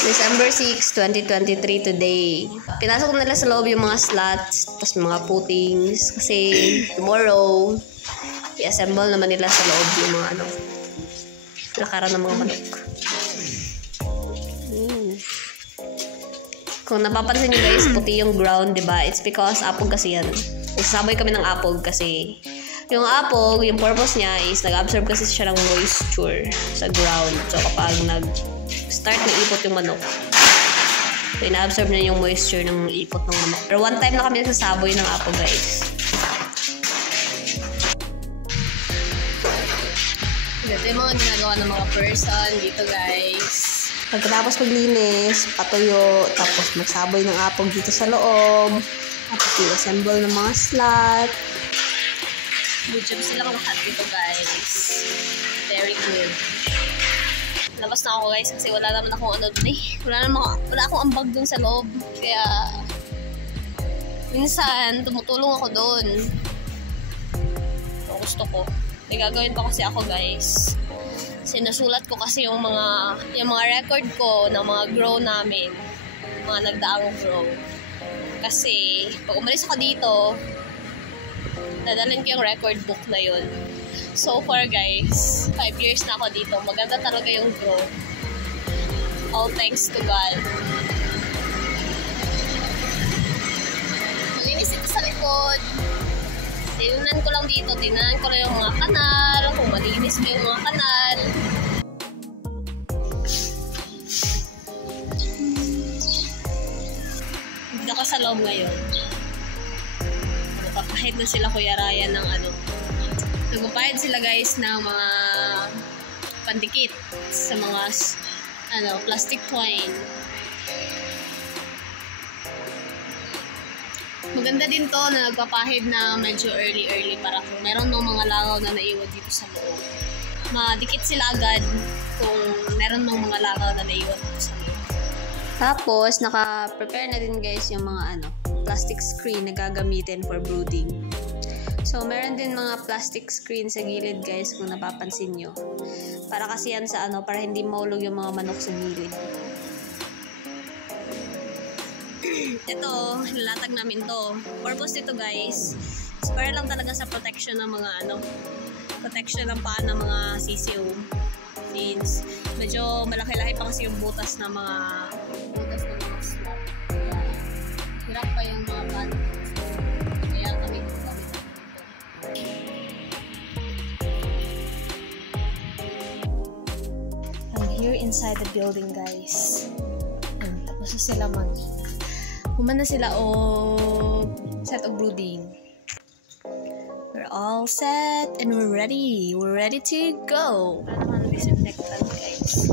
December 6, 2023 today. Pinasok nila sa loob yung mga slots, tapos mga puttings. Kasi tomorrow, i-assemble naman nila sa loob yung mga lakaran ng mga manok. Kung napapansin nyo guys, puti yung ground, diba? It's because apog kasi yan. Isasaboy kami ng apog kasi yung apog, yung purpose niya is nag-absorb kasi siya ng moisture sa ground. So kapag nag-start na ipot yung manok, so ina-absorb na yung moisture ng ipot ng manok. Pero one time na kami nagsasaboy ng apog guys. Ito yung mga ginagawa ng mga person dito guys. Pagkatapos maglinis, patuyo, tapos magsaboy ng apog dito sa loob. Tapos i-assemble ng mga slot. Good job sila lahat dito guys. Very good. Labas na ako guys kasi wala naman akong wala akong ambag dun sa loob. Kaya minsan tumutulong ako dun. So, gusto ko. May gagawin pa kasi ako guys. Sinusulat ko kasi yung mga record ko ng mga grow namin. Mga nagdaang grow. Kasi pag umalis ako dito, dadalhin ko yung record book na yun. So far guys, 5 years na ako dito. Maganda talaga yung grow. All thanks to God. Malinis ito sa likod. Tingnan ko lang dito. Tingnan ko lang yung mga kanal. Kung malinis ba yung mga kanal. Dito ka sa loob ngayon. Nagpapahid na sila Kuya Ryan ng nagpapahid sila guys ng mga pandikit sa mga plastic twine. Maganda din to na nagpapahid na medyo early para kung meron ng mga langaw na naiwan dito sa loob. Madikit sila agad kung meron ng mga langaw na naiwan dito sa loob. Tapos, naka-prepare na din guys yung mga plastic screen na gagamitin for brooding. So, meron din mga plastic screen sa gilid guys kung napapansin nyo. Para kasi yan sa para hindi maulog yung mga manok sa gilid. Ito, nilatag namin to. Purpose nito guys, is para lang talaga sa protection ng mga protection ng paa ng mga sisiw. Since medyo malaki-laki pa kasi yung butas ng mga slot. Hirap pa yung mga paa. Kaya kami gumagamit ito. I'm here inside the building guys. Tapos na sila Humana sila set of brooding. We're all set and we're ready. We're ready to go. Para naman disinfectant guys.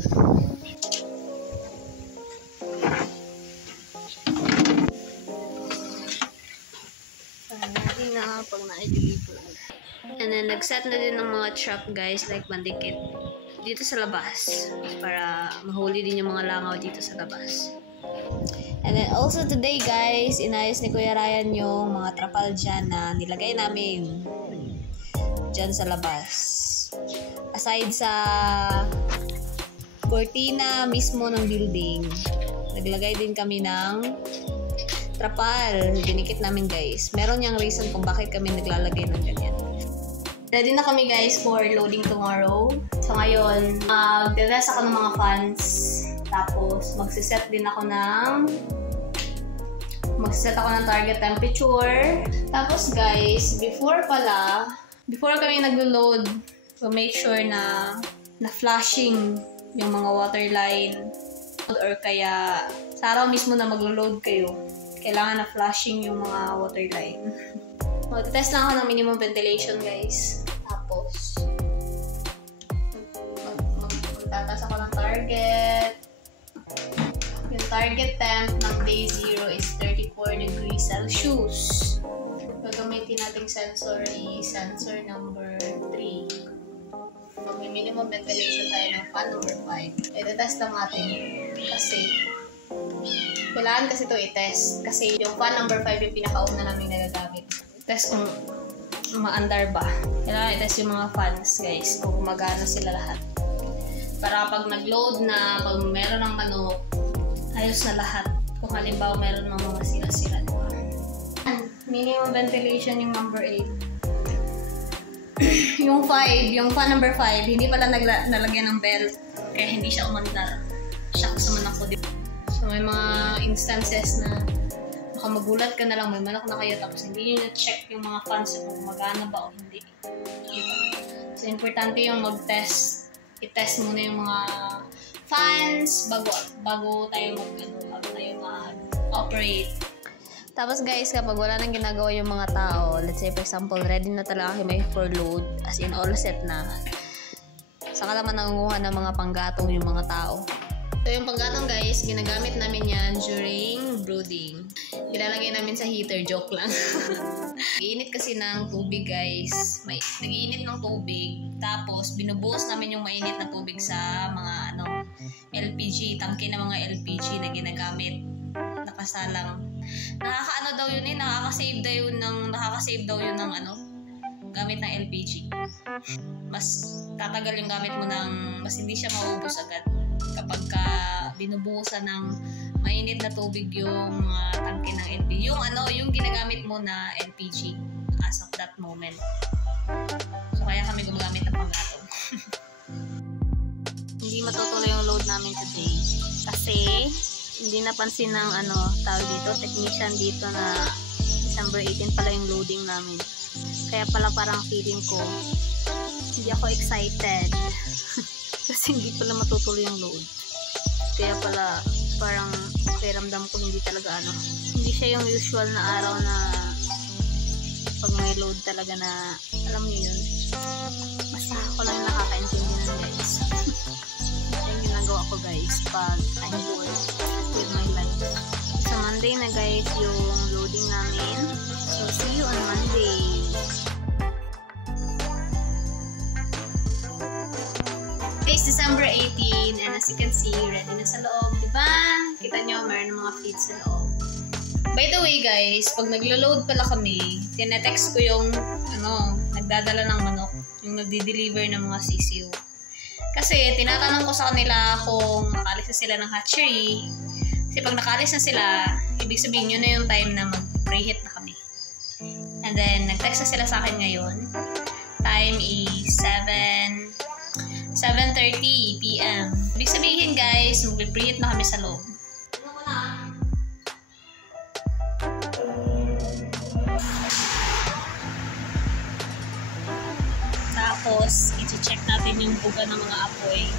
Hindi na pag na-deliver. And then nag-set na din ng mga trap guys like bandikit dito sa labas para mahuli din yung mga langaw dito sa labas. And then also today guys, inayos ni Kuya Ryan yung mga trapal dyan na nilagay namin dyan sa labas. Aside sa cortina mismo ng building, naglagay din kami ng trapal. Dinikit namin guys. Meron niyang reason kung bakit kami naglalagay ng ganyan. Ready na kami guys for loading tomorrow. So ngayon, magde-rest ako ng mga fans. Tapos, magsiset ako ng target temperature. Tapos guys, before kami naglo-load, we'll make sure na flashing yung mga water line. Or kaya, sa araw mismo na maglo-load kayo, kailangan na flashing yung mga water line. Mag-test lang ako ng minimum ventilation guys. Tapos, magtatas ako ng target. Yung target temp ng day 0 is 34 degrees Celsius. Gagamitin nating sensor is sensor number 3. Mag-minimum ventilation tayo ng fan number 5. I-test lang natin kasi kailangan kasi ito i-test. Kasi yung fan number 5 yung pinakauna namin nagagamit. Test kung maandar ba. Kailangan i-test yung mga fans guys kung gumagana sila lahat. Para kapag nag-load na, pag meron ng manok, ayos na lahat. Kung halimbawa meron mga sira-sira. Minimum ventilation yung number 8. Yung 5, yung fan number 5, hindi pala nalagyan ng belt. Kaya hindi siya umandar. Shocks naman ako. So may mga instances na baka magulat ka na lang, may manok na kayo tapos hindi nyo na-check yung mga fans kung magana ba o hindi. Diba? So importante yung mag-test. I-test muna yung mga fans bago tayo mag-operate. Tapos guys, kapag wala nang ginagawa yung mga tao, let's say for example, ready na talaga kayo for load, as in all set na, saka naman nangunguha ng mga panggatong yung mga tao. So yung panggatong guys, ginagamit namin yan during brooding. Ilalagay namin sa heater, joke lang. Nag-iinit kasi ng tubig guys, nag-iinit ng tubig, tapos binubuhos namin yung mainit na tubig sa mga LPG, tangke ng mga LPG na ginagamit, nakasalang. Nakakaano daw yun nakaka-save daw yun ng gamit ng LPG. Mas tatagal yung gamit mo mas hindi siya maubos agad kapag binubuhusan ng mainit na tubig yung tangke ng LPG. Yung ginagamit mo na LPG as of that moment. So kaya kami gumagamit ng panggatong. Hindi matutuloy yung load namin today kasi hindi napansin ng tawag dito, technician dito na December 18 pala yung loading namin. Kaya pala parang feeling ko hindi ako excited kasi hindi pala matutuloy yung load. Kaya pala parang pakiramdam ko hindi talaga hindi siya yung usual na araw na pag may load talaga na alam niyo yun. Basta ako lang nakakaintindihan guys. Yung ginagawa ko guys pag I'm bored with my life. Sa Monday na guys yung loading namin. So see you on Monday. Guys, December 18 and as you can see, ready na sa loob, diba? Kita nyo, mayroon ng mga feeds sa loob. By the way guys, pag naglo-load pala kami, tinetext ko yung nagdadala ng manok, yung nagdi-deliver ng mga sisiu. Kasi tinatanong ko sa kanila kung nakalis na sila ng hatchery. Kasi pag nakalis na sila, ibig sabihin yun na yung time na mag-preheat na kami. And then, nag-text na sila sa akin ngayon. Time is 7:30 PM. Ibig sabihin guys, mag-preheat na kami sa loob. Tapos, i-check natin yung buga ng mga apoy.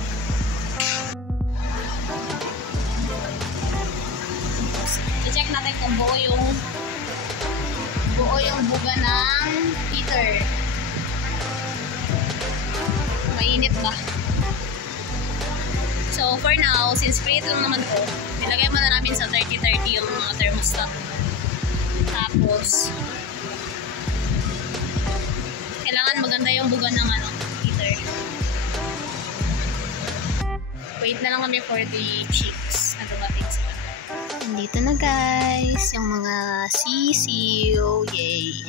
I-check natin kung buo yung buga ng heater. Mainit ba? So, for now, since preheat lang naman ko, nilagay muna namin sa 30-30 yung mga thermostat. Tapos, kailangan maganda yung buga ng heater. Wait na lang kami for the chicks na dumating sila. Nandito na guys, yung mga sisiu. Yay!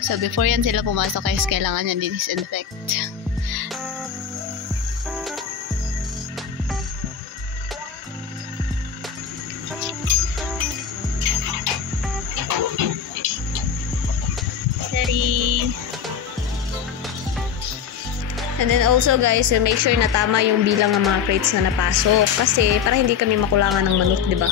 So, before yan sila pumasok guys, kailangan yan disinfect. Ready! And then also guys, make sure na tama yung bilang ng mga crates na napasok kasi para hindi kami makulangan ng manok, 'di ba?